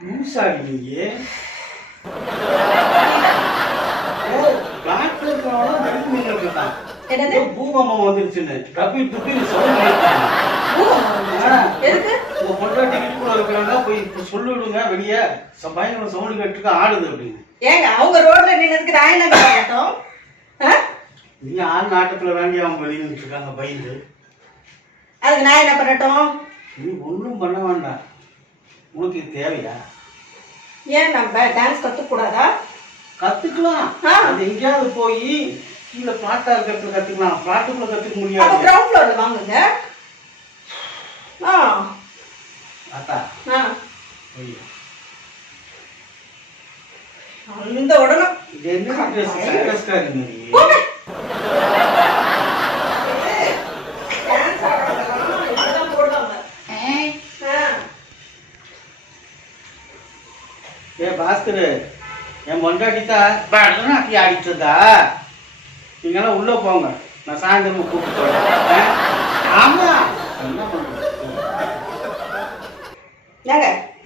புத்திசாலி நீங்க பிளாட்ல இருக்கிறவங்க நடுக்கு நின்று இருக்கான் என்னது? பூகம்பம் வந்துருச்சுன்னு. துப்பி ஆ. எதுக்கு? உங்க பொண்டாட்டி வீட்டுக்குள்ள இருக்கிறவங்க போய் இப்ப சொல்லிவிடுங்க வெளியே. பயங்கர சவுண்ட் கேட்டுருக்கு ஆடுது அப்படின்னு. ஏங்க அவங்க ரோட்ல நின்னதுக்கு நான் என்ன ஆ? நீங்க ஆள் நாட்டத்துல வேண்டி அவங்க வெளியே நின்று இருக்காங்க பயந்து. அதுக்கு நான் என்ன பண்ணட்டும்? நீ ஒன்றும் பண்ண வேண்டாம். உனக்கு இது தேவையா? ஏன் நம்ம டான்ஸ் கத்துக்கூடாதா? கத்துக்கலாம். ஆ. அது எங்கேயாவது போய் கீழே பிளாட்டா இருக்கிறதுல கத்துக்கலாம். பிளாட்டுக்குள்ள கத்துக்க முடியாது. கிரவுண்ட் ஃப்ளோர்ல வாங்குங்க. ஆ. ஆத்தா ஆ. ஐயோ. அந்த உடனே. என்ன ட்ரெஸ் சர்க்கஸ்காரி மாதிரி போங்க. டான்ஸ் ஆடுறவங்கலாம் இப்படிதான் போடுவாங்க. ஆ. ஏ பாஸ்கர் என் பொண்டாட்டித்தா பரதநாட்டி ஆடிட்டு இருந்தா நீங்களாம் உள்ளே போங்க. நான் சாயந்தரம் கூப்பிட்டு வரேன். ஆமாம் என்ன பண்ணுறேன்